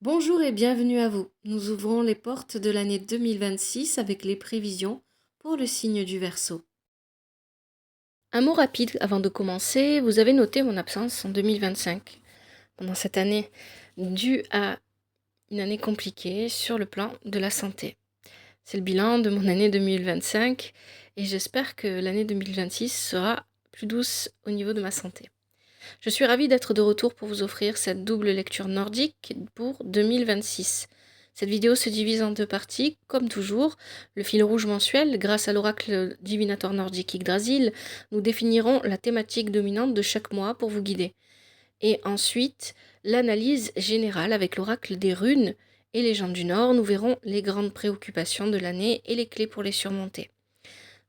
Bonjour et bienvenue à vous. Nous ouvrons les portes de l'année 2026 avec les prévisions pour le signe du Verseau. Un mot rapide avant de commencer, vous avez noté mon absence en 2025. Pendant cette année due à une année compliquée sur le plan de la santé. C'est le bilan de mon année 2025 et j'espère que l'année 2026 sera plus douce au niveau de ma santé. Je suis ravie d'être de retour pour vous offrir cette double lecture nordique pour 2026. Cette vidéo se divise en deux parties, comme toujours. Le fil rouge mensuel, grâce à l'oracle divinatoire nordique Yggdrasil, nous définirons la thématique dominante de chaque mois pour vous guider. Et ensuite, l'analyse générale avec l'oracle des runes et légendes du Nord, nous verrons les grandes préoccupations de l'année et les clés pour les surmonter.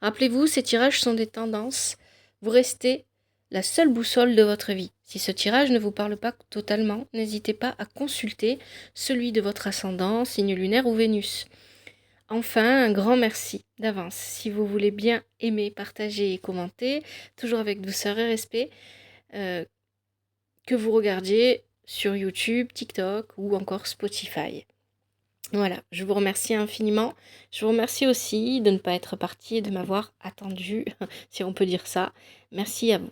Rappelez-vous, ces tirages sont des tendances. Vous restez la seule boussole de votre vie. Si ce tirage ne vous parle pas totalement, n'hésitez pas à consulter celui de votre ascendant, signe lunaire ou Vénus. Enfin, un grand merci d'avance. Si vous voulez bien aimer, partager et commenter, toujours avec douceur et respect, que vous regardiez sur YouTube, TikTok ou encore Spotify. Voilà, je vous remercie infiniment. Je vous remercie aussi de ne pas être parti et de m'avoir attendu, si on peut dire ça. Merci à vous.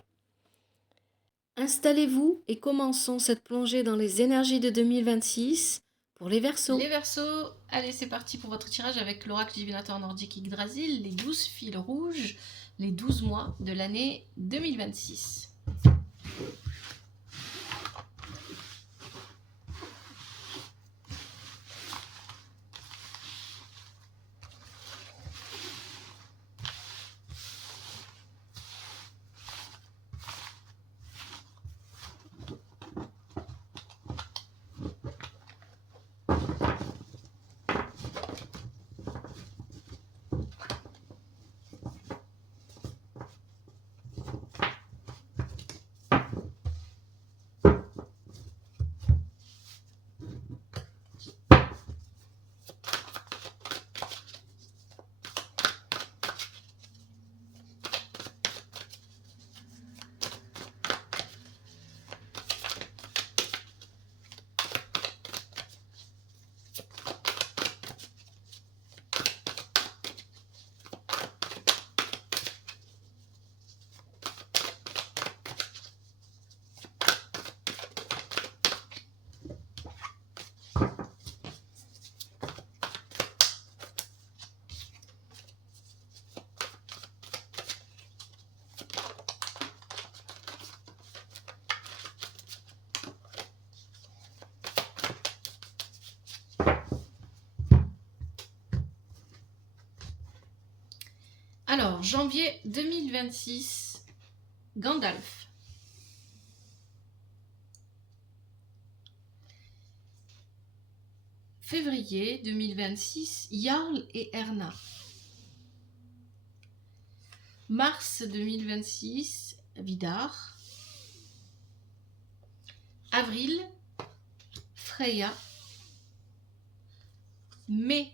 Installez-vous et commençons cette plongée dans les énergies de 2026 pour les Verseaux. Les Verseaux, allez, c'est parti pour votre tirage avec l'oracle divinateur nordique Yggdrasil, les 12 fils rouges, les 12 mois de l'année 2026. Alors, janvier 2026, Gandalf. Février 2026, Jarl et Erna. Mars 2026, Vidar. Avril, Freya. Mai,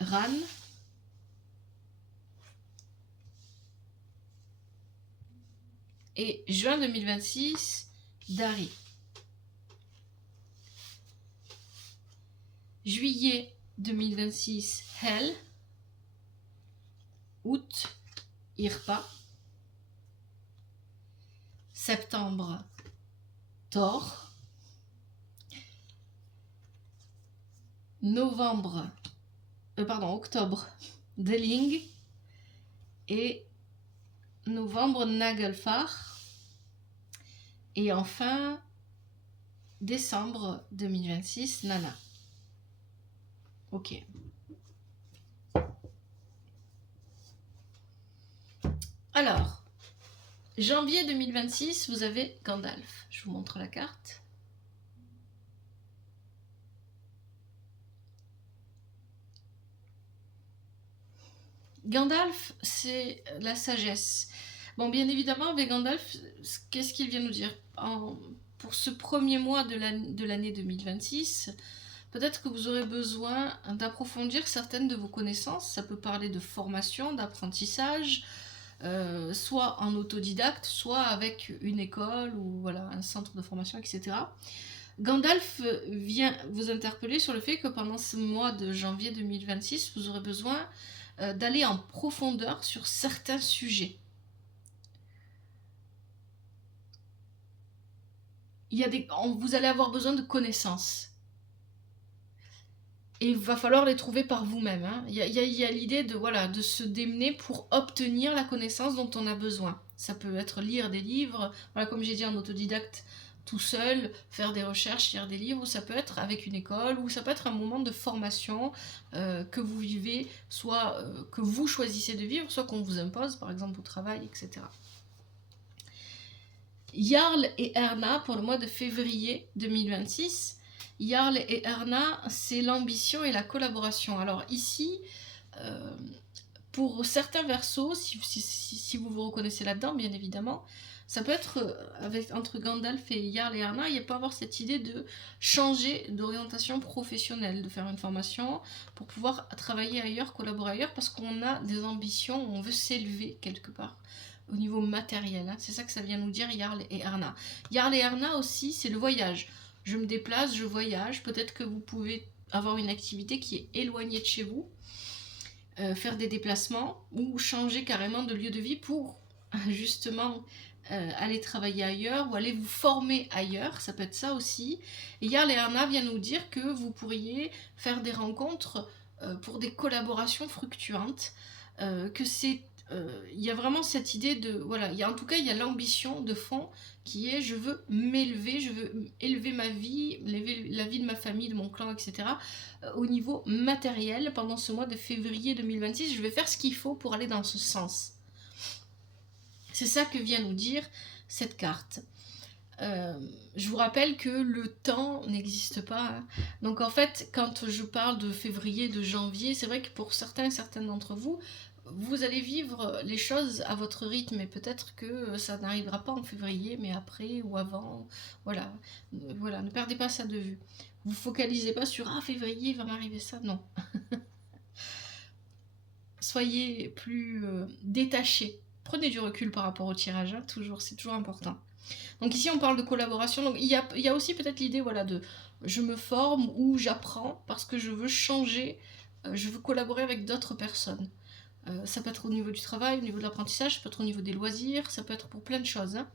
Ran. Et juin 2026, Dari. Juillet 2026, Hel. Août, Irpa. Septembre, Thor. Octobre, Deling. Et novembre, Nagelfar. Et enfin, décembre 2026, Nana. Ok. Alors, janvier 2026, vous avez Gandalf. Je vous montre la carte. Gandalf, c'est la sagesse. Bon, bien évidemment, avec Gandalf, qu'est-ce qu'il vient nous dire pour ce premier mois de l'année 2026, peut-être que vous aurez besoin d'approfondir certaines de vos connaissances. Ça peut parler de formation, d'apprentissage, soit en autodidacte, soit avec une école ou voilà, un centre de formation, etc. Gandalf vient vous interpeller sur le fait que pendant ce mois de janvier 2026, vous aurez besoin d'aller en profondeur sur certains sujets. Vous allez avoir besoin de connaissances. Et il va falloir les trouver par vous-même. Hein. Il y a l'idée de se démener pour obtenir la connaissance dont on a besoin. Ça peut être lire des livres, comme j'ai dit, en autodidacte, tout seul, faire des recherches, lire des livres, ou ça peut être avec une école, ou ça peut être un moment de formation que vous vivez, soit que vous choisissez de vivre, soit qu'on vous impose, par exemple au travail, etc. Jarl et Erna pour le mois de février 2026. Jarl et Erna, c'est l'ambition et la collaboration. Alors ici, pour certains versos, si vous vous reconnaissez là-dedans, bien évidemment, ça peut être entre Gandalf et Jarl et Erna, il peut y avoir cette idée de changer d'orientation professionnelle, de faire une formation pour pouvoir travailler ailleurs, collaborer ailleurs, parce qu'on a des ambitions, on veut s'élever quelque part au niveau matériel. Hein. C'est ça que ça vient nous dire Jarl et Erna. Jarl et Erna aussi, c'est le voyage. Je me déplace, je voyage. Peut-être que vous pouvez avoir une activité qui est éloignée de chez vous, faire des déplacements ou changer carrément de lieu de vie pour justement aller travailler ailleurs ou aller vous former ailleurs. Ça peut être ça aussi. Et Jarl et Erna vient nous dire que vous pourriez faire des rencontres pour des collaborations fructuantes, que c'est il y a vraiment cette idée de en tout cas il y a l'ambition de fond qui est je veux m'élever, je veux élever ma vie, élever la vie de ma famille, de mon clan, etc. Au niveau matériel pendant ce mois de février 2026, je vais faire ce qu'il faut pour aller dans ce sens. C'est ça que vient nous dire cette carte. Je vous rappelle que le temps n'existe pas. Hein. Donc en fait, quand je parle de février, de janvier, c'est vrai que pour certains et certaines d'entre vous, vous allez vivre les choses à votre rythme et peut-être que ça n'arrivera pas en février, mais après ou avant. Voilà, ne perdez pas ça de vue. Vous focalisez pas sur février, il va m'arriver ça. Non. Soyez plus détachés. Prenez du recul par rapport au tirage, hein, c'est toujours important. Donc ici on parle de collaboration, donc il y a aussi peut-être l'idée de je me forme ou j'apprends parce que je veux changer, je veux collaborer avec d'autres personnes. Ça peut être au niveau du travail, au niveau de l'apprentissage, ça peut être au niveau des loisirs, ça peut être pour plein de choses. Hein.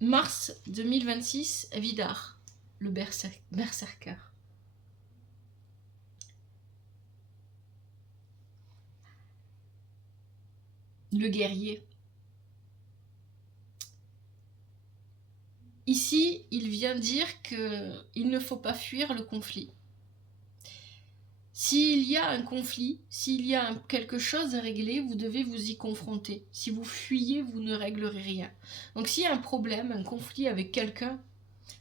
Mars 2026, Vidar, le berserker. Le guerrier. Ici, il vient dire qu'il ne faut pas fuir le conflit. S'il y a un conflit, s'il y a quelque chose à régler, vous devez vous y confronter. Si vous fuyez, vous ne réglerez rien. Donc s'il y a un problème, un conflit avec quelqu'un,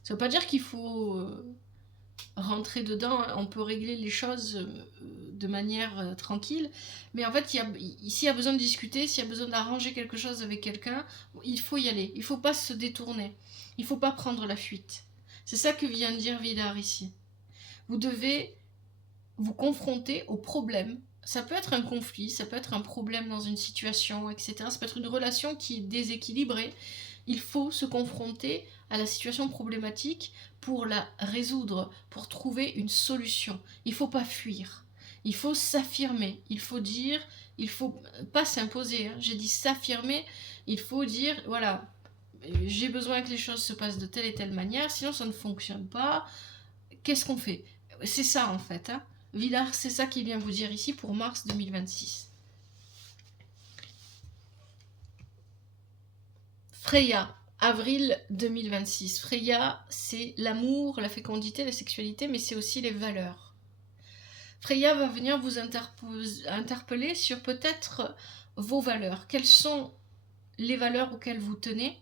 ça ne veut pas dire qu'il faut rentrer dedans. On peut régler les choses de manière tranquille. Mais en fait, s'il y a besoin de discuter, s'il y a besoin d'arranger quelque chose avec quelqu'un, il faut y aller. Il ne faut pas se détourner. Il ne faut pas prendre la fuite. C'est ça que vient de dire Vidar ici. Vous devez vous confronter au problème. Ça peut être un conflit, ça peut être un problème dans une situation, etc. Ça peut être une relation qui est déséquilibrée. Il faut se confronter à la situation problématique pour la résoudre, pour trouver une solution. Il ne faut pas fuir. Il faut s'affirmer. Il faut dire, il ne faut pas s'imposer. Hein. J'ai dit s'affirmer. Il faut dire, voilà, j'ai besoin que les choses se passent de telle et telle manière, sinon ça ne fonctionne pas. Qu'est-ce qu'on fait? C'est ça en fait. Hein. Vidar, c'est ça qu'il vient vous dire ici pour mars 2026. Freya, avril 2026. Freya, c'est l'amour, la fécondité, la sexualité, mais c'est aussi les valeurs. Freya va venir vous interpeller sur peut-être vos valeurs. Quelles sont les valeurs auxquelles vous tenez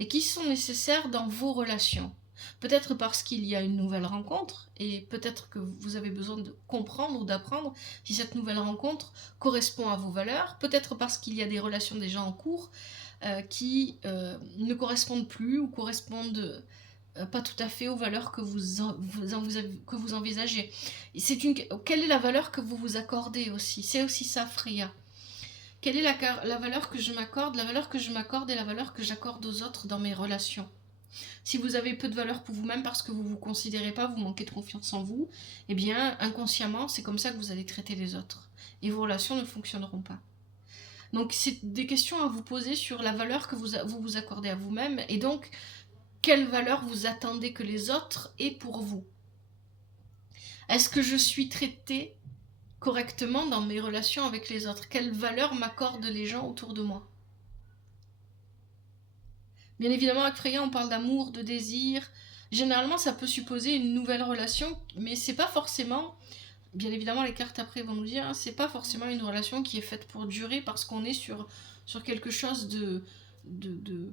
et qui sont nécessaires dans vos relations. Peut-être parce qu'il y a une nouvelle rencontre et peut-être que vous avez besoin de comprendre ou d'apprendre si cette nouvelle rencontre correspond à vos valeurs. Peut-être parce qu'il y a des relations déjà en cours qui ne correspondent plus ou correspondent pas tout à fait aux valeurs que vous envisagez. Quelle est la valeur que vous vous accordez aussi? C'est aussi ça, Freya. Quelle est la valeur que je m'accorde, la valeur que je m'accorde et la valeur que j'accorde aux autres dans mes relations? Si vous avez peu de valeur pour vous-même parce que vous ne vous considérez pas, vous manquez de confiance en vous, eh bien, inconsciemment, c'est comme ça que vous allez traiter les autres. Et vos relations ne fonctionneront pas. Donc, c'est des questions à vous poser sur la valeur que vous accordez à vous-même, et donc, quelle valeur vous attendez que les autres aient pour vous. Est-ce que je suis traitée correctement dans mes relations avec les autres? Quelle valeur m'accordent les gens autour de moi? Bien évidemment, avec Freya, on parle d'amour, de désir. Généralement, ça peut supposer une nouvelle relation, mais c'est pas forcément... Bien évidemment, les cartes après vont nous dire, hein, c'est pas forcément une relation qui est faite pour durer parce qu'on est sur quelque chose de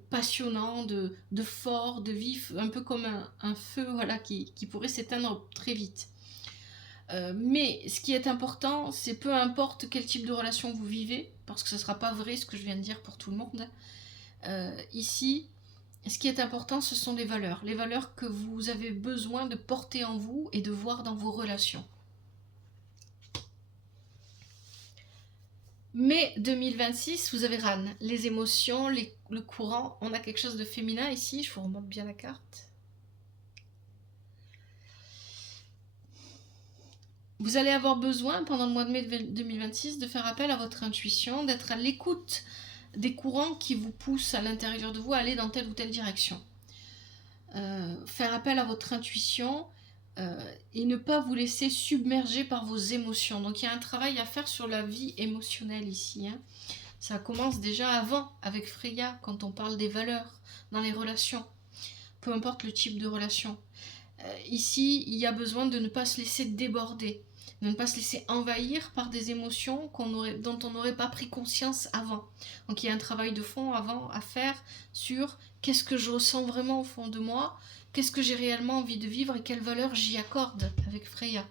passionnant, de fort, de vif, un peu comme un feu, voilà, qui pourrait s'éteindre très vite. Mais ce qui est important, c'est peu importe quel type de relation vous vivez, parce que ce ne sera pas vrai ce que je viens de dire pour tout le monde. Ici, ce qui est important, ce sont les valeurs que vous avez besoin de porter en vous et de voir dans vos relations. Mai 2026, vous avez Ran, les émotions, le courant. On a quelque chose de féminin ici, je vous remonte bien la carte. Vous allez avoir besoin, pendant le mois de mai 2026, de faire appel à votre intuition, d'être à l'écoute des courants qui vous poussent à l'intérieur de vous à aller dans telle ou telle direction. Faire appel à votre intuition et ne pas vous laisser submerger par vos émotions. Donc il y a un travail à faire sur la vie émotionnelle ici. Hein. Ça commence déjà avant avec Freya, quand on parle des valeurs dans les relations, peu importe le type de relation. Ici, il y a besoin de ne pas se laisser déborder, de ne pas se laisser envahir par des émotions dont on n'aurait pas pris conscience avant. Donc il y a un travail de fond avant à faire sur qu'est-ce que je ressens vraiment au fond de moi, qu'est-ce que j'ai réellement envie de vivre et quelle valeur j'y accorde avec Freya.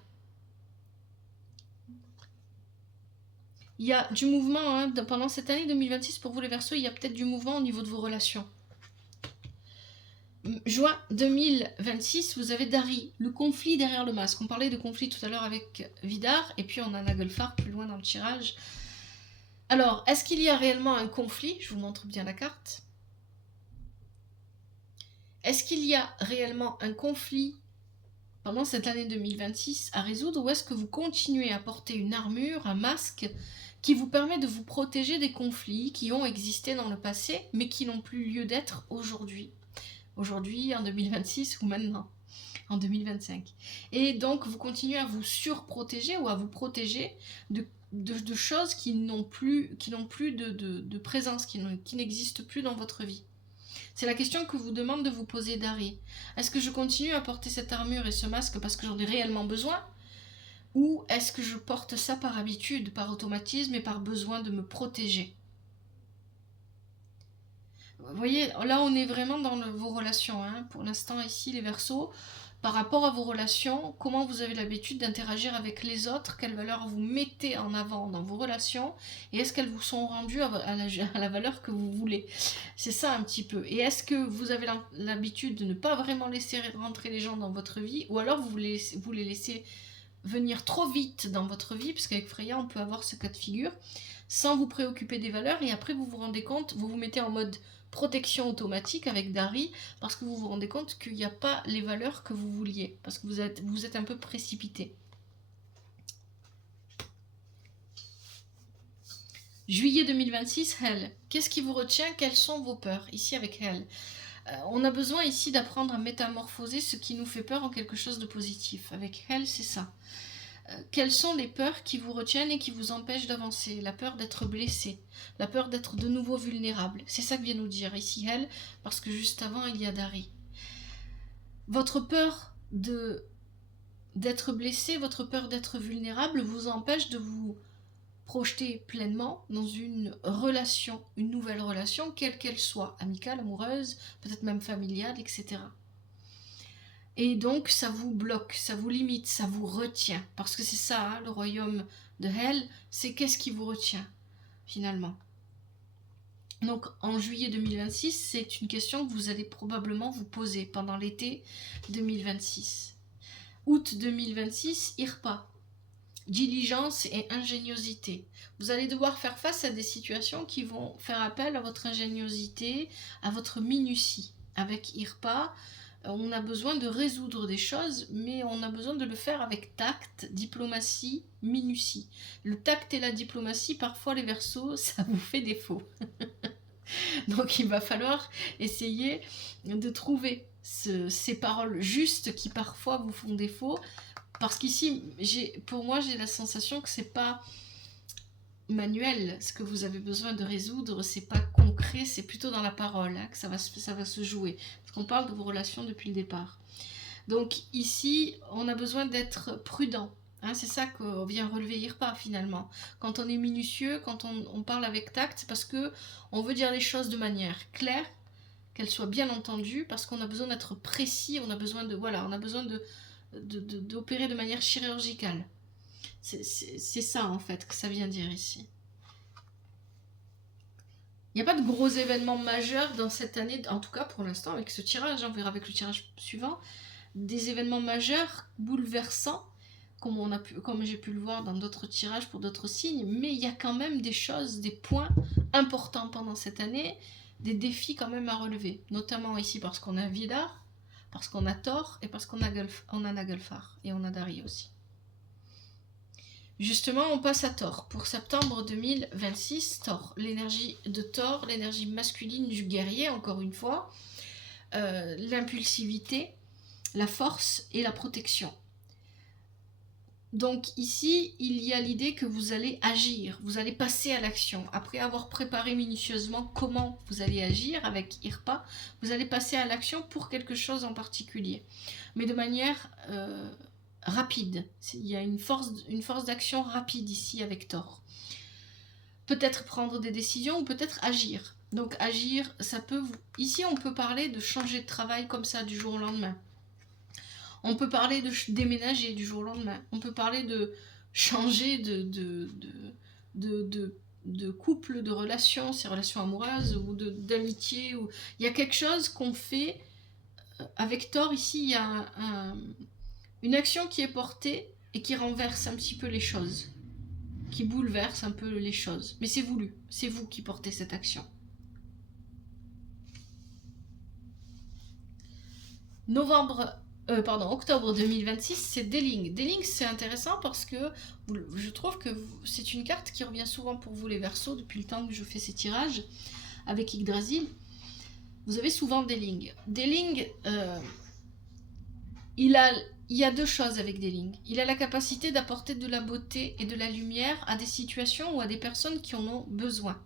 Il y a du mouvement, hein, pendant cette année 2026, pour vous les Verseaux, il y a peut-être du mouvement au niveau de vos relations. Juin 2026, vous avez Dari, le conflit derrière le masque. On parlait de conflit tout à l'heure avec Vidar, et puis on a Nagelfar plus loin dans le tirage. Alors, est-ce qu'il y a réellement un conflit? Je vous montre bien la carte. Est-ce qu'il y a réellement un conflit pendant cette année 2026 à résoudre, ou est-ce que vous continuez à porter une armure, un masque, qui vous permet de vous protéger des conflits qui ont existé dans le passé, mais qui n'ont plus lieu d'être aujourd'hui? Aujourd'hui, en 2026 ou maintenant, en 2025. Et donc, vous continuez à vous surprotéger ou à vous protéger de choses qui n'ont plus de présence, qui n'existent plus dans votre vie. C'est la question que vous demande de vous poser Dari. Est-ce que je continue à porter cette armure et ce masque parce que j'en ai réellement besoin? Ou est-ce que je porte ça par habitude, par automatisme et par besoin de me protéger? Vous voyez, là on est vraiment dans vos relations. Hein. Pour l'instant ici les Verseaux, par rapport à vos relations, comment vous avez l'habitude d'interagir avec les autres, quelle valeur vous mettez en avant dans vos relations, et est-ce qu'elles vous sont rendues à la valeur que vous voulez? C'est ça un petit peu. Et est-ce que vous avez l'habitude de ne pas vraiment laisser rentrer les gens dans votre vie, ou alors vous les laissez venir trop vite dans votre vie, parce qu'avec Freya on peut avoir ce cas de figure, sans vous préoccuper des valeurs, et après vous vous rendez compte, vous vous mettez en mode protection automatique avec Dari, parce que vous vous rendez compte qu'il n'y a pas les valeurs que vous vouliez, parce que vous êtes un peu précipité. Juillet 2026, Hell. Qu'est-ce qui vous retient? Quelles sont vos peurs? Ici avec Hell. On a besoin ici d'apprendre à métamorphoser ce qui nous fait peur en quelque chose de positif. Avec Hell, c'est ça. Quelles sont les peurs qui vous retiennent et qui vous empêchent d'avancer? La peur d'être blessé, la peur d'être de nouveau vulnérable. C'est ça que vient nous dire ici elle, parce que juste avant il y a Dari. Votre peur d'être blessé, votre peur d'être vulnérable vous empêche de vous projeter pleinement dans une relation, une nouvelle relation, quelle qu'elle soit, amicale, amoureuse, peut-être même familiale, etc. Et donc, ça vous bloque, ça vous limite, ça vous retient. Parce que c'est ça, hein, le royaume de Hell, c'est qu'est-ce qui vous retient, finalement. Donc, en juillet 2026, c'est une question que vous allez probablement vous poser pendant l'été 2026. Août 2026, Irpa. Diligence et ingéniosité. Vous allez devoir faire face à des situations qui vont faire appel à votre ingéniosité, à votre minutie, avec IRPA, on a besoin de résoudre des choses, mais on a besoin de le faire avec tact, diplomatie, minutie. Le tact et la diplomatie, parfois les Verseaux, ça vous fait défaut. Donc il va falloir essayer de trouver ces paroles justes qui parfois vous font défaut, parce qu'ici, pour moi, j'ai la sensation que c'est pas manuel, ce que vous avez besoin de résoudre, c'est pas concret, c'est plutôt dans la parole hein, que ça va se jouer, parce qu'on parle de vos relations depuis le départ. Donc ici, on a besoin d'être prudent. Hein, c'est ça qu'on vient relever IRPA finalement. Quand on est minutieux, quand on parle avec tact, c'est parce que on veut dire les choses de manière claire, qu'elles soient bien entendues, parce qu'on a besoin d'être précis, on a besoin de d'opérer de manière chirurgicale. C'est ça en fait que ça vient dire ici. Il n'y a pas de gros événements majeurs dans cette année, en tout cas pour l'instant avec ce tirage, on verra avec le tirage suivant, des événements majeurs bouleversants, comme j'ai pu le voir dans d'autres tirages pour d'autres signes, mais il y a quand même des choses, des points importants pendant cette année, des défis quand même à relever, notamment ici parce qu'on a Vidar, parce qu'on a Thor et parce qu'on a Naglfar et on a Dari aussi. Justement, on passe à Thor. Pour septembre 2026, Thor. L'énergie de Thor, l'énergie masculine du guerrier, encore une fois. L'impulsivité, la force et la protection. Donc ici, il y a l'idée que vous allez agir, vous allez passer à l'action. Après avoir préparé minutieusement comment vous allez agir avec IRPA, vous allez passer à l'action pour quelque chose en particulier. Mais de manière rapide. Il y a une force d'action rapide ici avec Thor. Peut-être prendre des décisions ou peut-être agir. Donc agir, ça peut vous... Ici, on peut parler de changer de travail comme ça du jour au lendemain. On peut parler de déménager du jour au lendemain. On peut parler de changer de couple, de relations, ces relations amoureuses ou d'amitié. Il y a quelque chose qu'on fait. Avec Thor, ici, il y a une action qui est portée et qui renverse un petit peu les choses. Qui bouleverse un peu les choses. Mais c'est voulu. C'est vous qui portez cette action. Octobre 2026, c'est Deling. Deling, c'est intéressant parce que je trouve que c'est une carte qui revient souvent pour vous les Verseaux depuis le temps que je fais ces tirages avec Yggdrasil. Vous avez souvent Deling. Deling, il y a deux choses avec Deling. Il a la capacité d'apporter de la beauté et de la lumière à des situations ou à des personnes qui en ont besoin.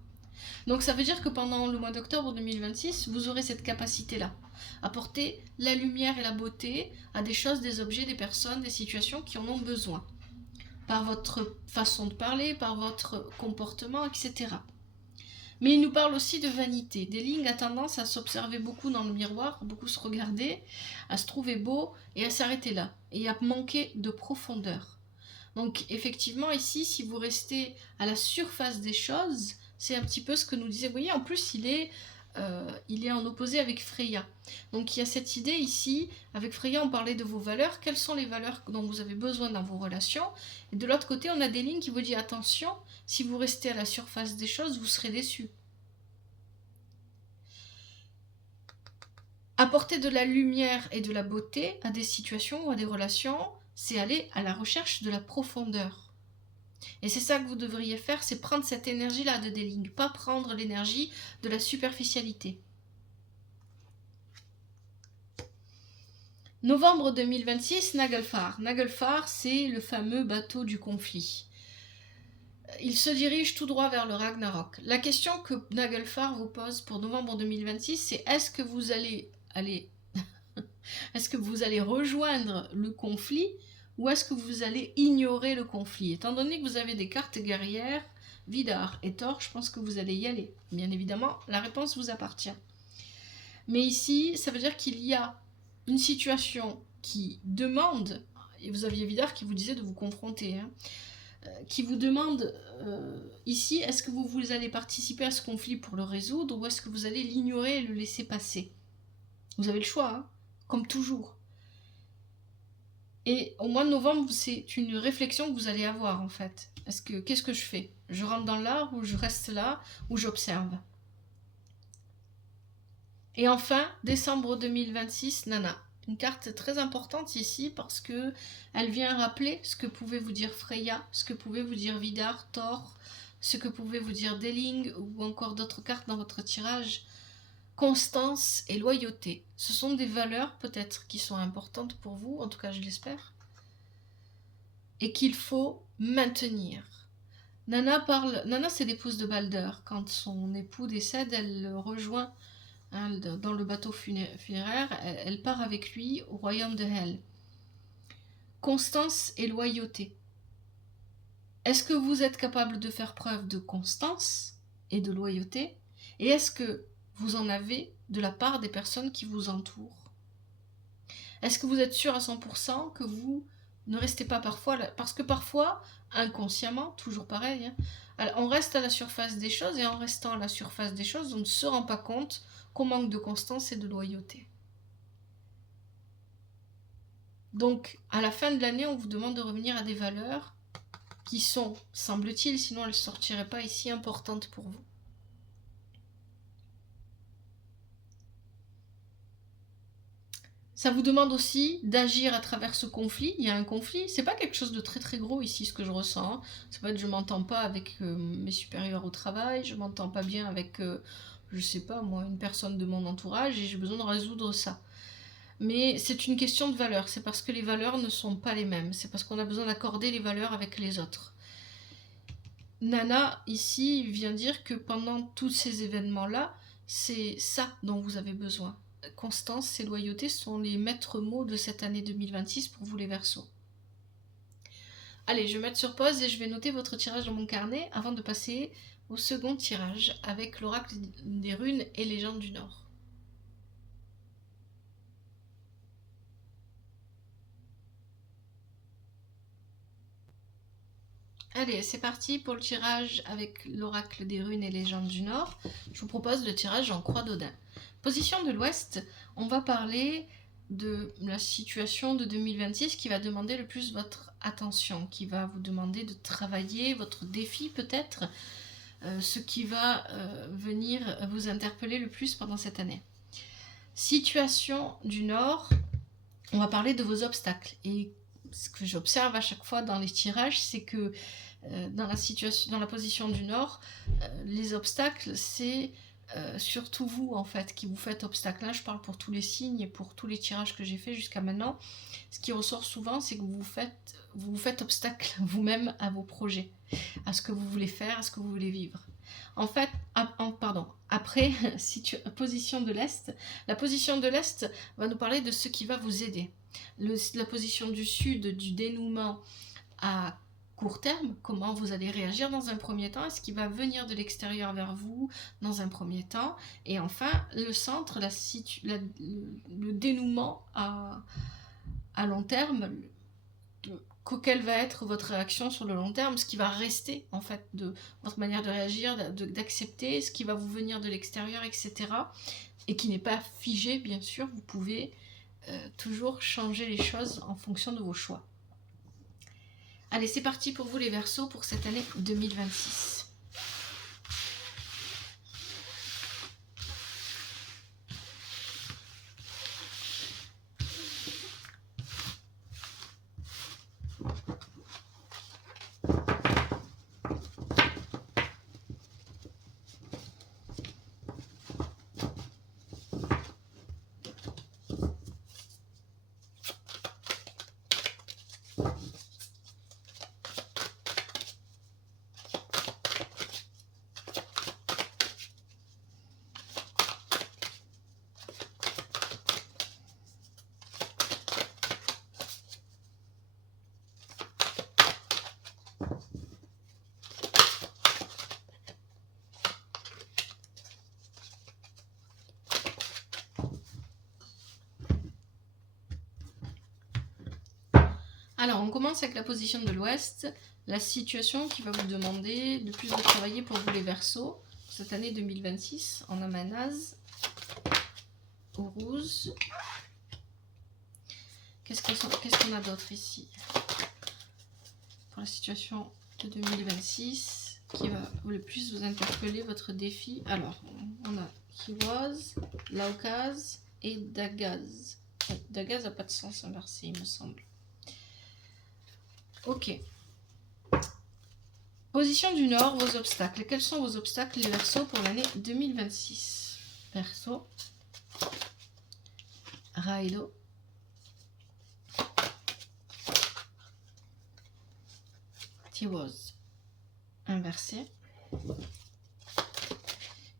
Donc ça veut dire que pendant le mois d'octobre 2026, vous aurez cette capacité-là. Apporter la lumière et la beauté à des choses, des objets, des personnes, des situations qui en ont besoin. Par votre façon de parler, par votre comportement, etc. Mais il nous parle aussi de vanité. Deling a tendance à s'observer beaucoup dans le miroir, beaucoup se regarder, à se trouver beau et à s'arrêter là. Et à manquer de profondeur. Donc effectivement ici, si vous restez à la surface des choses, c'est un petit peu ce que nous disait. Vous voyez, en plus il est en opposé avec Freya. Donc il y a cette idée ici, avec Freya on parlait de vos valeurs, quelles sont les valeurs dont vous avez besoin dans vos relations. Et de l'autre côté on a des lignes qui vous disent attention, si vous restez à la surface des choses, vous serez déçus. Apporter de la lumière et de la beauté à des situations ou à des relations, c'est aller à la recherche de la profondeur. Et c'est ça que vous devriez faire, c'est prendre cette énergie-là de Deling, pas prendre l'énergie de la superficialité. Novembre 2026, Naglfar. Naglfar, c'est le fameux bateau du conflit. Il se dirige tout droit vers le Ragnarok. La question que Naglfar vous pose pour novembre 2026, c'est est-ce que vous allez est-ce que vous allez rejoindre le conflit ou est-ce que vous allez ignorer le conflit? Étant donné que vous avez des cartes guerrières, Vidar et Thor, je pense que vous allez y aller. Bien évidemment, la réponse vous appartient. Mais ici, ça veut dire qu'il y a une situation qui demande, et vous aviez Vidar qui vous disait de vous confronter, qui vous demande ici, est-ce que vous allez participer à ce conflit pour le résoudre ou est-ce que vous allez l'ignorer et le laisser passer? Vous avez le choix, comme toujours. Et au mois de novembre, c'est une réflexion que vous allez avoir en fait. Qu'est-ce que je fais? Je rentre dans l'art ou je reste là ou j'observe? Et enfin, décembre 2026, Nana. Une carte très importante ici parce que elle vient rappeler ce que pouvait vous dire Freya, ce que pouvait vous dire Vidar, Thor, ce que pouvait vous dire Deling ou encore d'autres cartes dans votre tirage. Constance et loyauté. Ce sont des valeurs peut-être qui sont importantes pour vous, en tout cas je l'espère, et qu'il faut maintenir. Nana c'est l'épouse de Balder. Quand son époux décède, elle le rejoint dans le bateau funéraire, elle part avec lui au royaume de Hel. Constance et loyauté. Est-ce que vous êtes capable de faire preuve de constance et de loyauté? Et est-ce que vous en avez de la part des personnes qui vous entourent? Est-ce que vous êtes sûr à 100% que vous ne restez pas parfois là? Parce que parfois, inconsciemment, toujours pareil, on reste à la surface des choses, et en restant à la surface des choses, on ne se rend pas compte qu'on manque de constance et de loyauté. Donc, à la fin de l'année, on vous demande de revenir à des valeurs qui sont, semble-t-il, sinon elles ne sortiraient pas ici, importantes pour vous. Ça vous demande aussi d'agir à travers ce conflit. Il y a un conflit, c'est pas quelque chose de très très gros ici, ce que je ressens. C'est pas que je m'entends pas avec mes supérieurs au travail, je m'entends pas bien avec, je sais pas moi, une personne de mon entourage, et j'ai besoin de résoudre ça. Mais c'est une question de valeur, c'est parce que les valeurs ne sont pas les mêmes, c'est parce qu'on a besoin d'accorder les valeurs avec les autres. Nana, ici, vient dire que pendant tous ces événements-là, c'est ça dont vous avez besoin. Constance et loyauté sont les maîtres mots de cette année 2026 pour vous les Verseaux. Allez, je vais mettre sur pause et je vais noter votre tirage dans mon carnet avant de passer au second tirage avec l'oracle des runes et légendes du Nord. Allez, c'est parti pour le tirage avec l'oracle des runes et légendes du Nord. Je vous propose le tirage en croix d'Odin. Position de l'Ouest, on va parler de la situation de 2026 qui va demander le plus votre attention, qui va vous demander de travailler votre défi peut-être, ce qui va venir vous interpeller le plus pendant cette année. Situation du Nord, on va parler de vos obstacles. Et ce que j'observe à chaque fois dans les tirages, c'est que dans la position du Nord, les obstacles, c'est surtout vous en fait qui vous faites obstacle. Là, je parle pour tous les signes et pour tous les tirages que j'ai fait jusqu'à maintenant. Ce qui ressort souvent, c'est que vous vous faites obstacle vous-même à vos projets, à ce que vous voulez faire, à ce que vous voulez vivre. En fait, après, position de l'Est, la position de l'Est va nous parler de ce qui va vous aider. La position du Sud, du dénouement à court terme, comment vous allez réagir dans un premier temps, est-ce qui va venir de l'extérieur vers vous dans un premier temps, et enfin le centre, le dénouement à long terme, quelle va être votre réaction sur le long terme, ce qui va rester en fait de votre manière de réagir, d'accepter ce qui va vous venir de l'extérieur, etc. Et qui n'est pas figé, bien sûr, vous pouvez toujours changer les choses en fonction de vos choix. Allez, c'est parti pour vous les Verseaux pour cette année 2026. Alors, on commence avec la position de l'Ouest, la situation qui va vous demander de plus de travailler pour vous les Verseaux, cette année 2026, en Amanaz, au Rouge. Qu'est-ce qu'on a d'autre ici? Pour la situation de 2026, qui va le plus vous interpeller, votre défi. Alors, on a He was, Laukaz et Dagaz. Dagaz n'a pas de sens inversé, il me semble. Ok. Position du Nord, vos obstacles. Quels sont vos obstacles, les Verseaux, pour l'année 2026? Verseau. Raido. Tiwoz. Inversé.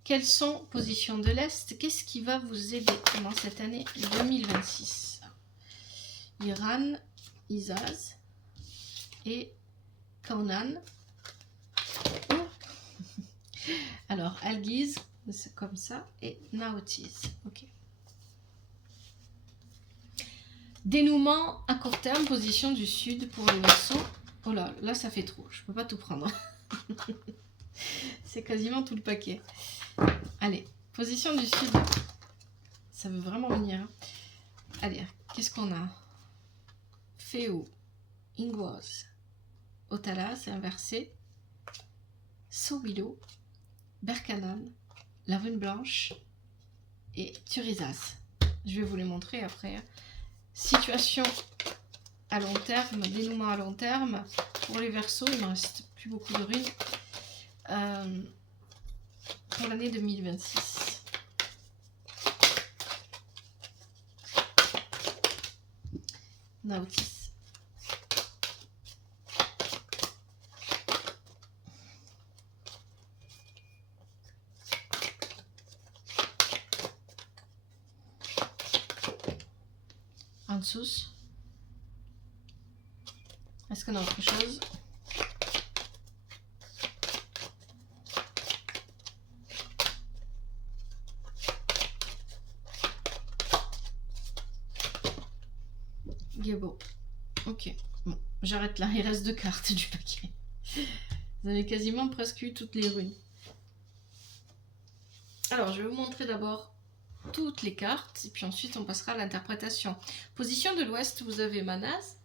Quelles sont positions de l'Est? Qu'est-ce qui va vous aider pendant cette année 2026? Iran, Izaz et Kaunan. Alors, Algiz, c'est comme ça, et Naotiz. Ok. Dénouement à court terme, position du Sud pour les Verseaux. Oh là, là ça fait trop, je peux pas tout prendre. C'est quasiment tout le paquet. Allez, position du Sud. Ça veut vraiment venir. Hein. Allez, qu'est-ce qu'on a? Féo, Ingwaz, Otala, c'est inversé. Sowilo, Berkanan, la Rune Blanche et Turizas. Je vais vous les montrer après. Situation à long terme, dénouement à long terme. Pour les Verseaux, il ne me reste plus beaucoup de runes. Pour l'année 2026. Naotis. Ansus. Est-ce qu'on a autre chose? Gebo. Ok. Bon, j'arrête là. Il reste 2 cartes du paquet. Vous avez quasiment presque eu toutes les runes. Alors, je vais vous montrer d'abord toutes les cartes et puis ensuite on passera à l'interprétation. Position de l'Ouest, vous avez Manaz.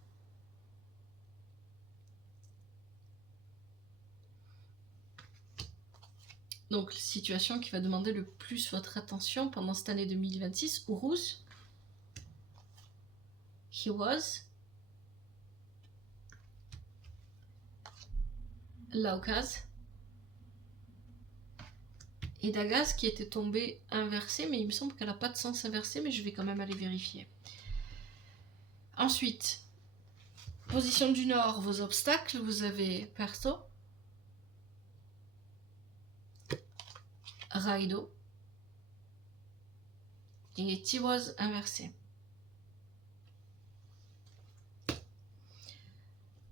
Donc, situation qui va demander le plus votre attention pendant cette année 2026. Uruz. He was. Laukaz. Et Dagaz qui était tombée inversée, mais il me semble qu'elle n'a pas de sens inversé, mais je vais quand même aller vérifier. Ensuite, position du Nord, vos obstacles, vous avez Perso, Raido et Tiwoz inversé.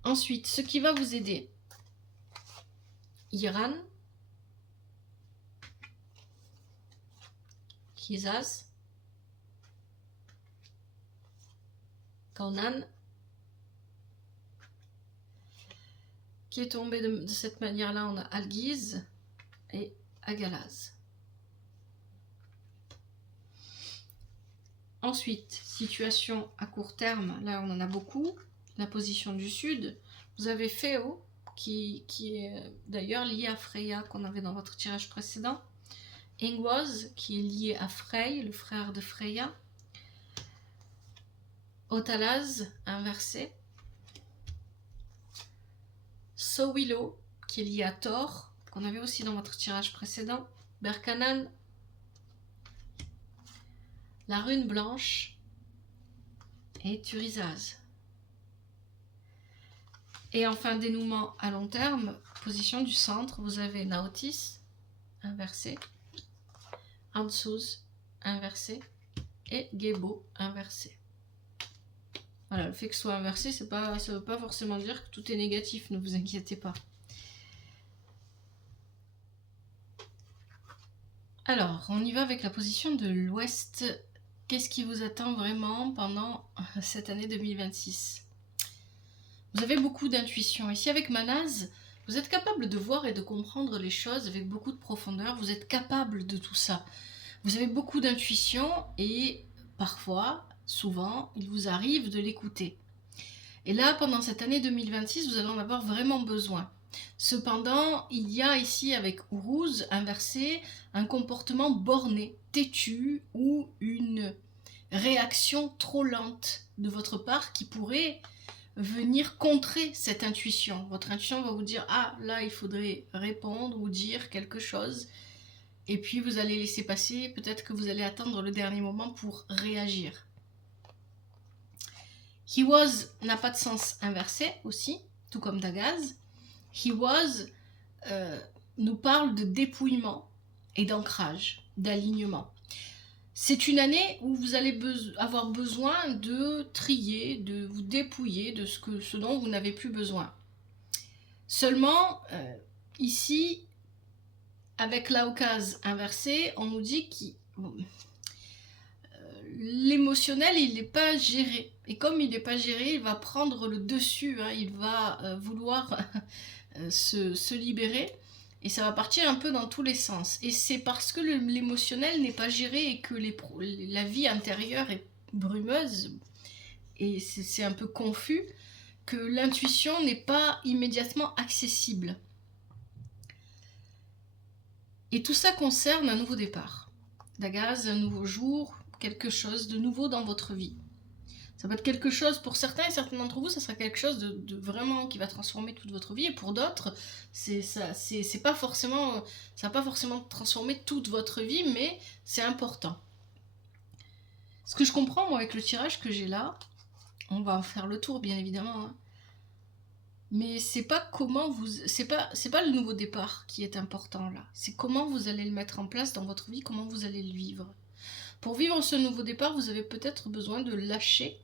Ensuite, ce qui va vous aider, Iran, Kizaz, Kaunan, qui est tombé de cette manière-là, on a Algiz et Agalaz. Ensuite, situation à court terme, là on en a beaucoup. La position du Sud, vous avez Féo, qui est d'ailleurs lié à Freya qu'on avait dans votre tirage précédent. Ingwaz, qui est lié à Frey, le frère de Freya. Otalaz, inversé. Sowilo, qui est lié à Thor, qu'on avait aussi dans votre tirage précédent. Berkanan, la Rune Blanche et Turizaz. Et enfin, dénouement à long terme, position du centre, vous avez Naotis, inversé, Ansuz, inversé, et Gebo, inversé. Voilà, le fait que ce soit inversé, ça ne veut pas forcément dire que tout est négatif, ne vous inquiétez pas. Alors, on y va avec la position de l'Ouest. Qu'est-ce qui vous attend vraiment pendant cette année 2026 ? Vous avez beaucoup d'intuition. Ici, avec Manaz, vous êtes capable de voir et de comprendre les choses avec beaucoup de profondeur. Vous êtes capable de tout ça. Vous avez beaucoup d'intuition et parfois, souvent, il vous arrive de l'écouter. Et là, pendant cette année 2026, vous allez en avoir vraiment besoin. Cependant, il y a ici avec Uruz inversé un comportement borné, têtu ou une réaction trop lente de votre part qui pourrait venir contrer cette intuition. Votre intuition va vous dire « Ah, là, il faudrait répondre ou dire quelque chose ». Et puis, vous allez laisser passer. Peut-être que vous allez attendre le dernier moment pour réagir. He was n'a pas de sens inversé aussi, tout comme Dagaz. He was nous parle de dépouillement et d'ancrage, d'alignement. C'est une année où vous allez avoir besoin de trier, de vous dépouiller de ce dont vous n'avez plus besoin. Seulement, ici, avec l'Aukaz inversé, on nous dit que l'émotionnel, il n'est pas géré. Et comme il n'est pas géré, il va prendre le dessus, hein, il va vouloir se libérer. Et ça va partir un peu dans tous les sens. Et c'est parce que l'émotionnel n'est pas géré et que la vie intérieure est brumeuse, et c'est un peu confus, que l'intuition n'est pas immédiatement accessible. Et tout ça concerne un nouveau départ. Dagaz, un nouveau jour, quelque chose de nouveau dans votre vie. Ça peut être quelque chose, pour certains et certains d'entre vous, ça sera quelque chose de vraiment qui va transformer toute votre vie. Et pour d'autres, ça va pas forcément transformer toute votre vie, mais c'est important. Ce que je comprends, moi, avec le tirage que j'ai là, on va en faire le tour, bien évidemment, hein, mais c'est pas le nouveau départ qui est important là. C'est comment vous allez le mettre en place dans votre vie, comment vous allez le vivre. Pour vivre ce nouveau départ, vous avez peut-être besoin de lâcher,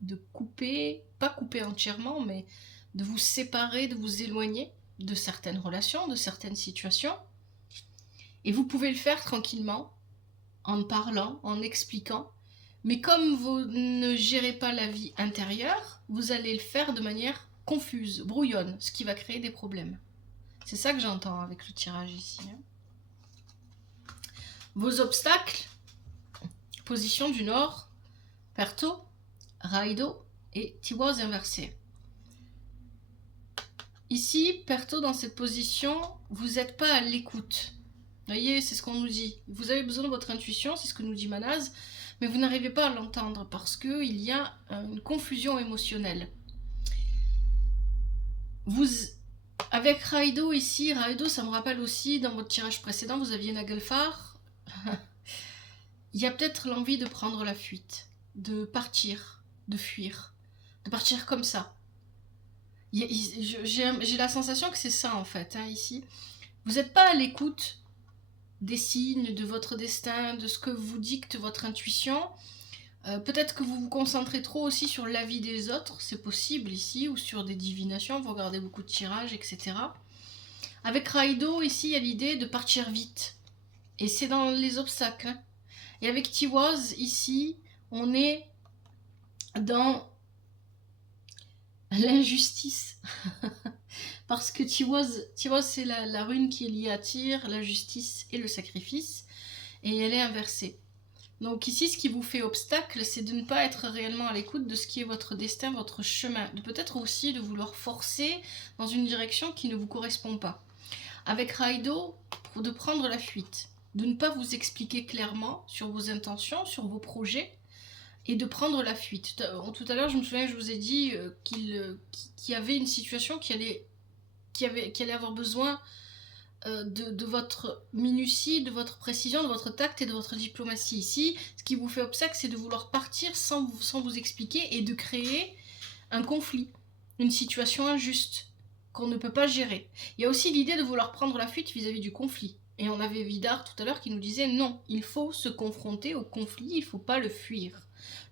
de couper, pas couper entièrement, mais de vous séparer, de vous éloigner de certaines relations, de certaines situations. Et vous pouvez le faire tranquillement, en parlant, en expliquant. Mais comme vous ne gérez pas la vie intérieure, vous allez le faire de manière confuse, brouillonne, ce qui va créer des problèmes. C'est ça que j'entends avec le tirage ici. Vos obstacles, position du Nord, Perto, Raido et Tiwaz inversé. Ici, Perto, dans cette position, vous n'êtes pas à l'écoute. Vous voyez, c'est ce qu'on nous dit. Vous avez besoin de votre intuition, c'est ce que nous dit Manaz, mais vous n'arrivez pas à l'entendre parce qu'il y a une confusion émotionnelle. Avec Raido ici, Raido, ça me rappelle aussi, dans votre tirage précédent, vous aviez Nagelfar. Il y a peut-être l'envie de prendre la fuite, de partir, de fuir, de partir comme ça. J'ai la sensation que c'est ça en fait, hein, ici. Vous n'êtes pas à l'écoute des signes, de votre destin, de ce que vous dicte votre intuition. Peut-être que vous vous concentrez trop aussi sur l'avis des autres, c'est possible ici, ou sur des divinations, vous regardez beaucoup de tirages, etc. Avec Raido, ici, il y a l'idée de partir vite. Et c'est dans les obstacles. Hein. Et avec Tiwaz, ici, on est dans l'injustice. Parce que Tiwaz c'est la rune qui est liée à Tyr, la justice et le sacrifice. Et elle est inversée. Donc ici, ce qui vous fait obstacle, c'est de ne pas être réellement à l'écoute de ce qui est votre destin, votre chemin. De peut-être aussi de vouloir forcer dans une direction qui ne vous correspond pas. Avec Raido, de prendre la fuite. De ne pas vous expliquer clairement sur vos intentions, sur vos projets, et de prendre la fuite. Tout à l'heure, je me souviens, je vous ai dit qu'il y avait une situation qui allait avoir besoin de votre minutie, de votre précision, de votre tact et de votre diplomatie. Ici, ce qui vous fait obstacle, c'est de vouloir partir sans vous expliquer et de créer un conflit, une situation injuste qu'on ne peut pas gérer. Il y a aussi l'idée de vouloir prendre la fuite vis-à-vis du conflit. Et on avait Vidar tout à l'heure qui nous disait non, il faut se confronter au conflit, il ne faut pas le fuir.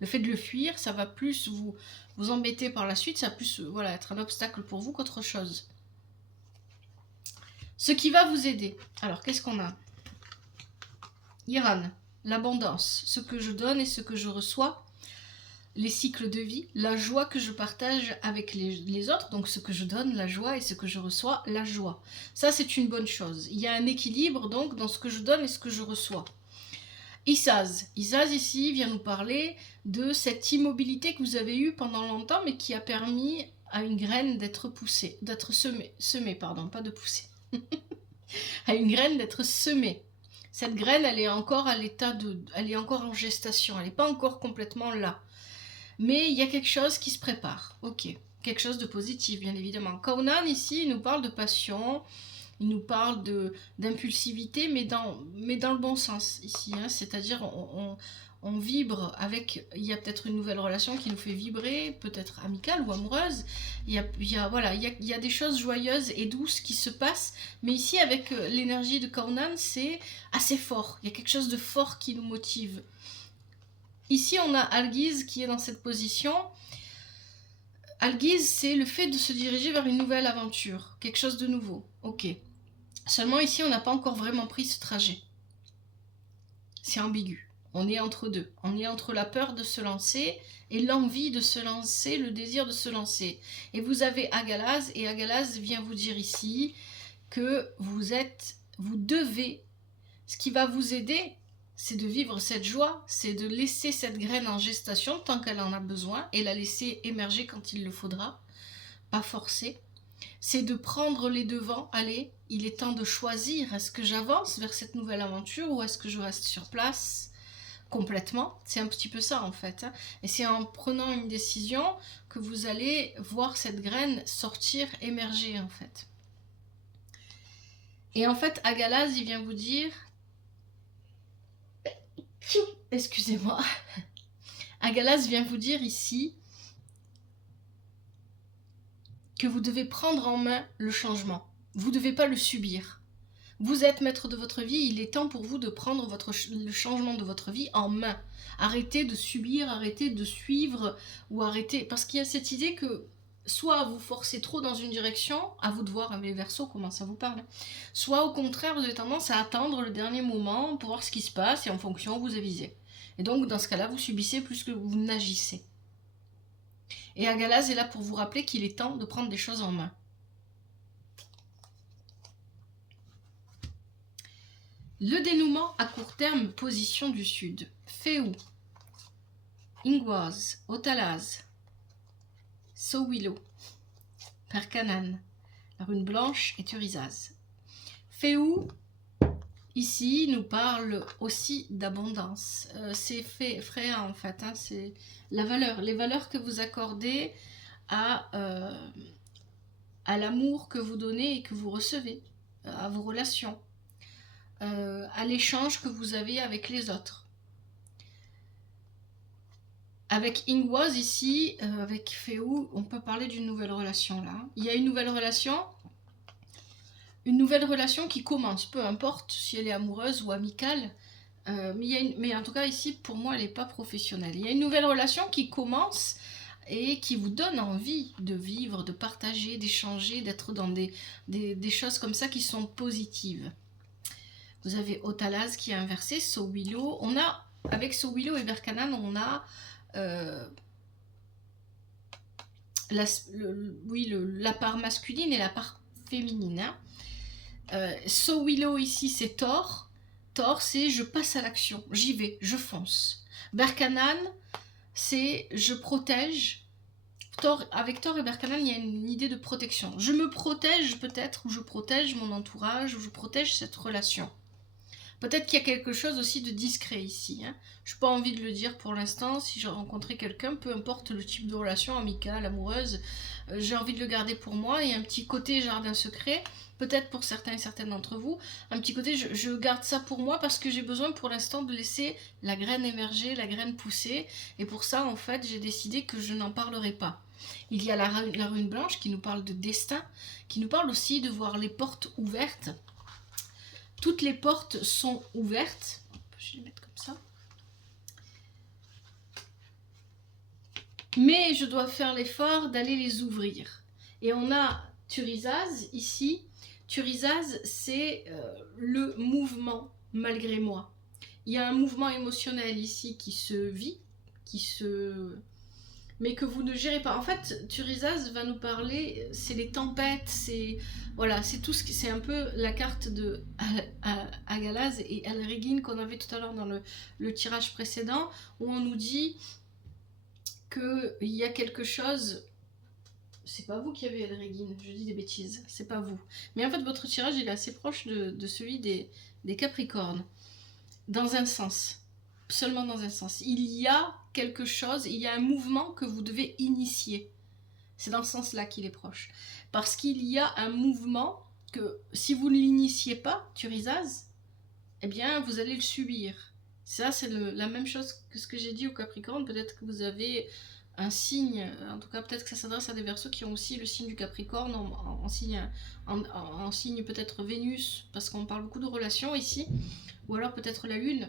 Le fait de le fuir, ça va plus vous embêter par la suite, ça va plus être un obstacle pour vous qu'autre chose. Ce qui va vous aider. Alors, qu'est-ce qu'on a? Iran, l'abondance, ce que je donne et ce que je reçois, les cycles de vie, la joie que je partage avec les autres, donc ce que je donne, la joie, et ce que je reçois, la joie. Ça, c'est une bonne chose. Il y a un équilibre, donc, dans ce que je donne et ce que je reçois. Isaz ici vient nous parler de cette immobilité que vous avez eue pendant longtemps, mais qui a permis à une graine d'être poussée, d'être semée, pardon, pas de pousser, à une graine d'être semée. Cette graine, elle est encore à l'état elle est encore en gestation, elle n'est pas encore complètement là. Mais il y a quelque chose qui se prépare, ok. Quelque chose de positif, bien évidemment. Kaunan, ici, il nous parle de passion, il nous parle d'impulsivité, mais dans le bon sens, ici. Hein. C'est-à-dire, on vibre avec... Il y a peut-être une nouvelle relation qui nous fait vibrer, peut-être amicale ou amoureuse. Il y a des choses joyeuses et douces qui se passent. Mais ici, avec l'énergie de Kaunan, c'est assez fort. Il y a quelque chose de fort qui nous motive. Ici, on a Algiz qui est dans cette position. Algiz, c'est le fait de se diriger vers une nouvelle aventure, quelque chose de nouveau. Ok. Seulement ici, on n'a pas encore vraiment pris ce trajet. C'est ambigu. On est entre deux. On est entre la peur de se lancer et l'envie de se lancer, le désir de se lancer. Et vous avez Agalaz, et Agalaz vient vous dire ici que vous devez, ce qui va vous aider, c'est de vivre cette joie, c'est de laisser cette graine en gestation tant qu'elle en a besoin et la laisser émerger quand il le faudra, pas forcer. C'est de prendre les devants, allez, il est temps de choisir, est-ce que j'avance vers cette nouvelle aventure ou est-ce que je reste sur place complètement? C'est un petit peu ça en fait. Hein. Et c'est en prenant une décision que vous allez voir cette graine sortir, émerger en fait. Et en fait, Agalaz, il vient vous dire... Excusez-moi. Agalaz vient vous dire ici que vous devez prendre en main le changement. Vous ne devez pas le subir. Vous êtes maître de votre vie, il est temps pour vous de prendre le changement de votre vie en main. Arrêtez de subir, arrêtez de suivre, ou arrêtez... Parce qu'il y a cette idée que soit vous forcez trop dans une direction, à vous de voir, les Verseaux, comment ça vous parle. Soit au contraire, vous avez tendance à attendre le dernier moment pour voir ce qui se passe, et en fonction, vous avisez. Et donc, dans ce cas-là, vous subissez plus que vous n'agissez. Et Agalaz est là pour vous rappeler qu'il est temps de prendre des choses en main. Le dénouement à court terme, position du sud. Féou, Ingwaz, Otalaz, Sowilo, Perkanan, la rune blanche et Turizaz. Féou, ici, nous parle aussi d'abondance. C'est Fréa en fait, hein, c'est la valeur, les valeurs que vous accordez à l'amour que vous donnez et que vous recevez, à vos relations. À l'échange que vous avez avec les autres. Avec Ingwaz ici, avec Féou, on peut parler d'une nouvelle relation là. Il y a une nouvelle relation qui commence, peu importe si elle est amoureuse ou amicale, mais en tout cas ici pour moi elle n'est pas professionnelle. Il y a une nouvelle relation qui commence et qui vous donne envie de vivre, de partager, d'échanger, d'être dans des choses comme ça qui sont positives. Vous avez Otalaz qui est inversé, Sowilo. On a, avec Sowilo et Berkanan, on a la part masculine et la part féminine. Hein. Sowilo ici, c'est Thor. Thor, c'est je passe à l'action, j'y vais, je fonce. Berkanan, c'est je protège. Avec Thor et Berkanan, il y a une idée de protection. Je me protège peut-être, ou je protège mon entourage, ou je protège cette relation. Peut-être qu'il y a quelque chose aussi de discret ici. Hein. Je n'ai pas envie de le dire pour l'instant. Si j'ai rencontré quelqu'un, peu importe le type de relation, amicale, amoureuse, j'ai envie de le garder pour moi. Il y a un petit côté jardin secret, peut-être pour certains et certaines d'entre vous. Un petit côté, je garde ça pour moi parce que j'ai besoin pour l'instant de laisser la graine émerger, la graine pousser. Et pour ça, en fait, j'ai décidé que je n'en parlerai pas. Il y a la rune blanche qui nous parle de destin, qui nous parle aussi de voir les portes ouvertes. Toutes les portes sont ouvertes. Je vais les mettre comme ça. Mais je dois faire l'effort d'aller les ouvrir. Et on a Turizaz ici. Turizaz, c'est le mouvement malgré moi. Il y a un mouvement émotionnel ici qui se vit, mais que vous ne gérez pas. En fait, Turizaz va nous parler, c'est les tempêtes, c'est voilà, c'est tout ce qui, c'est un peu la carte de Agalaz et Elregin qu'on avait tout à l'heure dans le tirage précédent, où on nous dit qu'il y a quelque chose c'est pas vous qui avez El Reguin, je dis des bêtises, c'est pas vous. Mais en fait, votre tirage, il est assez proche de celui des Capricornes, dans un sens, seulement dans un sens. Il y a quelque chose, il y a un mouvement que vous devez initier. C'est dans ce sens-là qu'il est proche. Parce qu'il y a un mouvement que, si vous ne l'initiez pas, Thurisaz, eh bien, vous allez le subir. Ça, c'est la même chose que ce que j'ai dit au Capricorne. Peut-être que vous avez un signe, en tout cas, peut-être que ça s'adresse à des Verseaux qui ont aussi le signe du Capricorne en signe, en signe peut-être Vénus, parce qu'on parle beaucoup de relations ici, ou alors peut-être la Lune.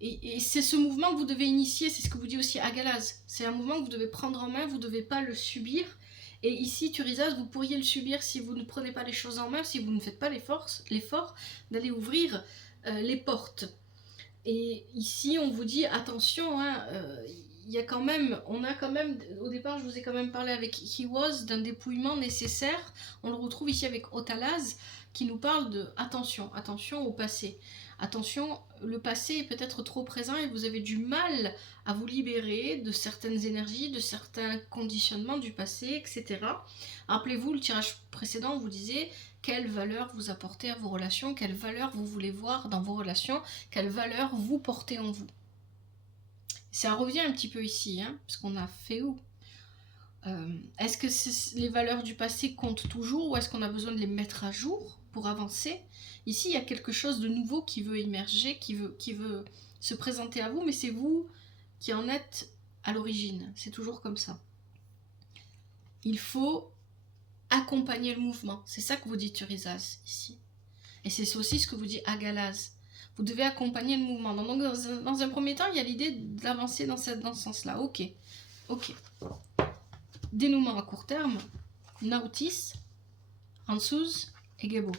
Et c'est ce mouvement que vous devez initier, c'est ce que vous dit aussi Agalaz. C'est un mouvement que vous devez prendre en main, vous ne devez pas le subir. Et ici, Thurisaz, vous pourriez le subir si vous ne prenez pas les choses en main, si vous ne faites pas l'effort d'aller ouvrir les portes. Et ici, on vous dit attention, hein, y a quand même, on a quand même, au départ, je vous ai quand même parlé avec He Was d'un dépouillement nécessaire. On le retrouve ici avec Otalaz qui nous parle de attention au passé. Attention, le passé est peut-être trop présent et vous avez du mal à vous libérer de certaines énergies, de certains conditionnements du passé, etc. Rappelez-vous, le tirage précédent vous disait quelle valeur vous apportez à vos relations, quelle valeur vous voulez voir dans vos relations, quelle valeur vous portez en vous. Ça revient un petit peu ici, hein, parce qu'on a fait où est-ce que les valeurs du passé comptent toujours ou est-ce qu'on a besoin de les mettre à jour pour avancer? Ici, il y a quelque chose de nouveau qui veut émerger, qui veut se présenter à vous, mais c'est vous qui en êtes à l'origine. C'est toujours comme ça. Il faut accompagner le mouvement. C'est ça que vous dit Thurisaz ici. Et c'est aussi ce que vous dit Agalaz. Vous devez accompagner le mouvement. Donc, dans un premier temps, il y a l'idée d'avancer dans ce sens-là. Ok. Dénouement à court terme, Nautis, Ansuz et Gebo.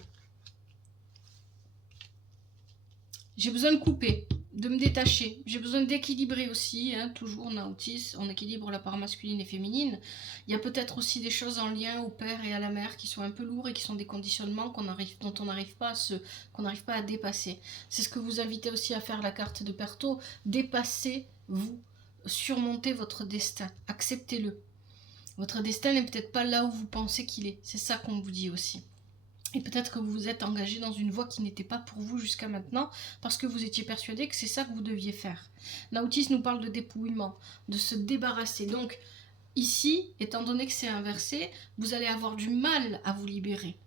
J'ai besoin de couper, de me détacher. J'ai besoin d'équilibrer aussi, hein, toujours Nautis, on équilibre la part masculine et féminine. Il y a peut-être aussi des choses en lien au père et à la mère qui sont un peu lourds et qui sont des conditionnements dont on n'arrive pas à dépasser. C'est ce que vous invitez aussi à faire la carte de Perto. Dépassez-vous, surmontez votre destin, acceptez-le. Votre destin n'est peut-être pas là où vous pensez qu'il est. C'est ça qu'on vous dit aussi. Et peut-être que vous vous êtes engagé dans une voie qui n'était pas pour vous jusqu'à maintenant, parce que vous étiez persuadé que c'est ça que vous deviez faire. Nautis nous parle de dépouillement, de se débarrasser. Donc, ici, étant donné que c'est inversé, vous allez avoir du mal à vous libérer.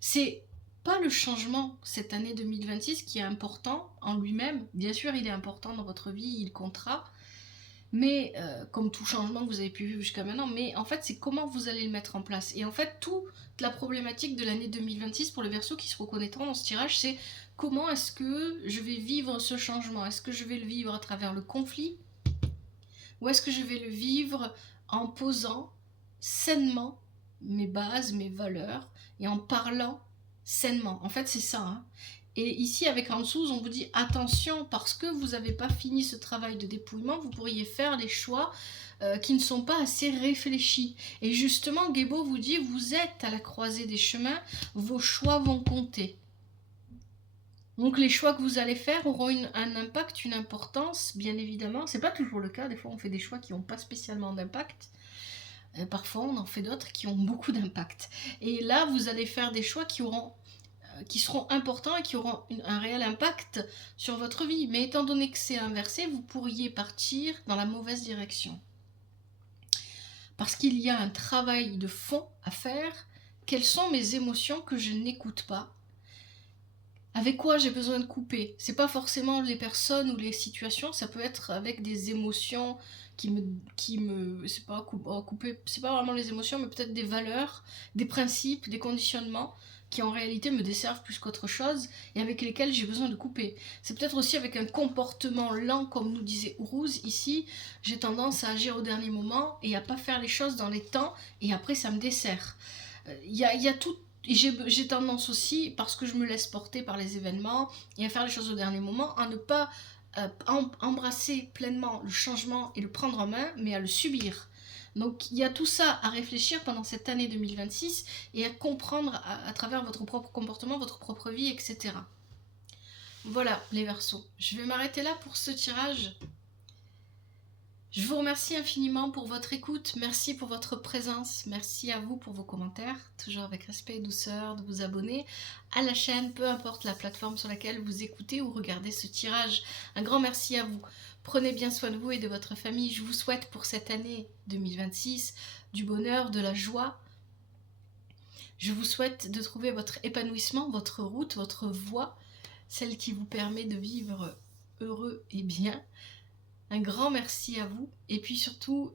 C'est pas le changement cette année 2026 qui est important en lui-même. Bien sûr, il est important dans votre vie, il comptera. Mais comme tout changement que vous avez pu vivre jusqu'à maintenant, mais en fait c'est comment vous allez le mettre en place. Et en fait toute la problématique de l'année 2026 pour les Verseaux qui se reconnaîtront dans ce tirage, c'est comment est-ce que je vais vivre ce changement? Est-ce que je vais le vivre à travers le conflit? Ou est-ce que je vais le vivre en posant sainement mes bases, mes valeurs, et en parlant sainement? En fait c'est ça, hein. Et ici, avec Ansuz, on vous dit attention, parce que vous n'avez pas fini ce travail de dépouillement, vous pourriez faire des choix qui ne sont pas assez réfléchis. Et justement, Gebo vous dit, vous êtes à la croisée des chemins, vos choix vont compter. Donc les choix que vous allez faire auront un impact, une importance, bien évidemment. C'est pas toujours le cas, des fois on fait des choix qui n'ont pas spécialement d'impact. Parfois on en fait d'autres qui ont beaucoup d'impact. Et là, vous allez faire des choix qui seront importants et qui auront un réel impact sur votre vie. Mais étant donné que c'est inversé, vous pourriez partir dans la mauvaise direction. Parce qu'il y a un travail de fond à faire. Quelles sont mes émotions que je n'écoute pas? Avec quoi j'ai besoin de couper? C'est pas forcément les personnes ou les situations, ça peut être avec des émotions c'est pas couper, c'est pas vraiment les émotions, mais peut-être des valeurs, des principes, des conditionnements qui en réalité me desservent plus qu'autre chose et avec lesquels j'ai besoin de couper. C'est peut-être aussi avec un comportement lent, comme nous disait Ourouz ici, j'ai tendance à agir au dernier moment et à pas faire les choses dans les temps et après ça me dessert. Il y a tout. Et j'ai tendance aussi, parce que je me laisse porter par les événements et à faire les choses au dernier moment, à ne pas embrasser pleinement le changement et le prendre en main, mais à le subir. Donc il y a tout ça à réfléchir pendant cette année 2026 et à comprendre à travers votre propre comportement, votre propre vie, etc. Voilà les Verseaux. Je vais m'arrêter là pour ce tirage. Je vous remercie infiniment pour votre écoute, merci pour votre présence, merci à vous pour vos commentaires, toujours avec respect et douceur, de vous abonner à la chaîne, peu importe la plateforme sur laquelle vous écoutez ou regardez ce tirage. Un grand merci à vous. Prenez bien soin de vous et de votre famille. Je vous souhaite pour cette année 2026 du bonheur, de la joie. Je vous souhaite de trouver votre épanouissement, votre route, votre voie, celle qui vous permet de vivre heureux et bien. Un grand merci à vous. Et puis surtout,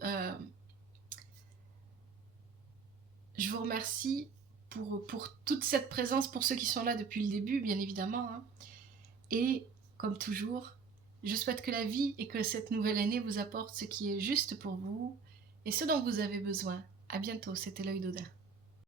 je vous remercie pour toute cette présence, pour ceux qui sont là depuis le début, bien évidemment. Hein. Et comme toujours, je souhaite que la vie et que cette nouvelle année vous apporte ce qui est juste pour vous et ce dont vous avez besoin. À bientôt, c'était l'œil d'Odin.